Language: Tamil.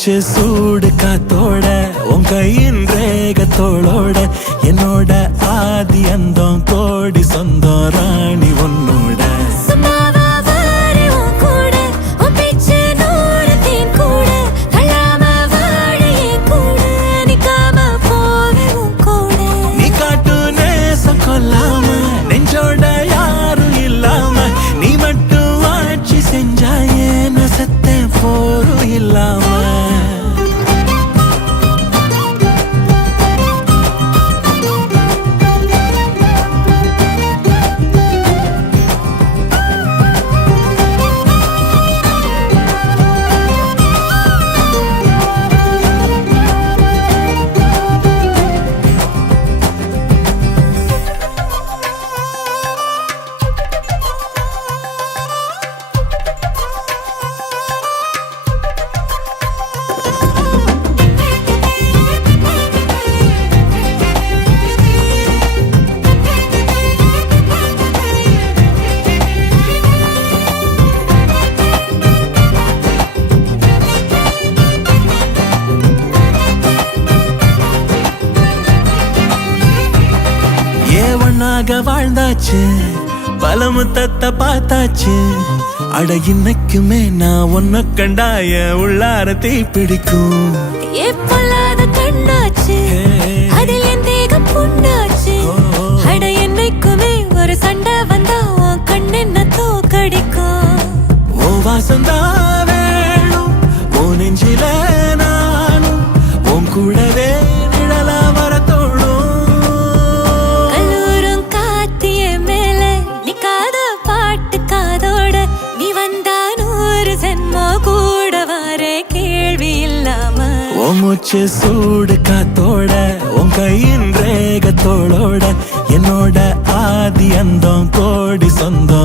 மூச்சு சூடு காத்தோட உன் கையின் ரேகத்தோளோட என்னோட ஆதி அந்தம் கோடி சொந்தம் ராணி உன்னோட நெஞ்சோட யாரும் இல்லாம நீ மட்டும் ஆட்சி செஞ்சாயே நான் செத்தேன் போரும் இல்லாம வாழ்ந்தாச்சு பல முத்தத்தை பார்த்தாச்சு அட இன்னைக்குமே நான் ஒன்ன கண்டாய உள்ளார தீ பிடிக்கும் கண்ணாச்சு அதில் என் தேகம் புண்ணாச்சு அட என்னைக்குமே ஒரு சண்டை வந்தா உன் கண்ணு என்ன தோக்கடிக்கும் ஓ வாசந்தா வேணும் ஓ நெஞ்சில நானும் உன் கூடவே நிழலா வர மூச்சு சூடு காத்தோட உன் கையின் ரேகத்தோளோட என்னோட ஆதி அந்தம் கோடி சொந்தம்